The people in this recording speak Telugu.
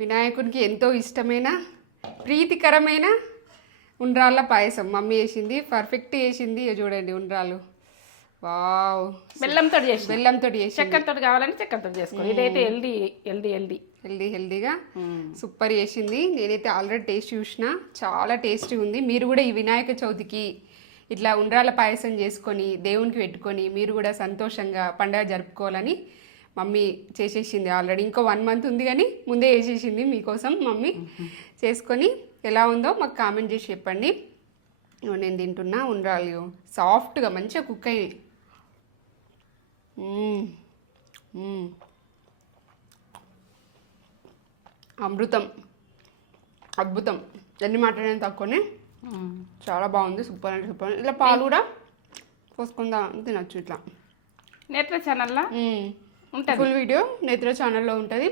వినాయకునికి ఎంతో ఇష్టమైన ప్రీతికరమైన ఉండ్రాళ్ళ పాయసం మమ్మీ చేసింది, పర్ఫెక్ట్ చేసింది. చూడండి ఉండ్రాలు, వావ్. బెల్లంతో చేసి చక్కెరతో కావాలని చక్కెరతో చేసుకోండి. ఇదైతే హెల్దీగా సూపర్ చేసింది. నేనైతే ఆల్రెడీ టేస్ట్ చూసిన, చాలా టేస్టీ ఉంది. మీరు కూడా ఈ వినాయక చవితికి ఇట్లా ఉండ్రాళ్ళ పాయసం చేసుకొని దేవునికి పెట్టుకొని మీరు కూడా సంతోషంగా పండుగ జరుపుకోవాలని మమ్మీ చేసేసింది. ఆల్రెడీ ఇంకో 1 మంత్ ఉంది కానీ ముందే చేసేసింది మీకోసం మమ్మీ. చేసుకొని ఎలా ఉందో మాకు కామెంట్ చేసి చెప్పండి. నేను తింటున్నా ఉండ్రాలు సాఫ్ట్గా మంచిగా కుక్ అయ్యి. అమృతం, అద్భుతం. ఎన్ని మాట్లాడినా తక్కువనే, చాలా బాగుంది. సూపర్ అంటే సూపర్. ఇట్లా పాలు కూడా పోసుకుందాం తినచ్చు. ఇట్లా నేత్ర ఛానల్లో ఉంటుంది, ఫుల్ వీడియో నేత్ర ఛానల్లో ఉంటుంది.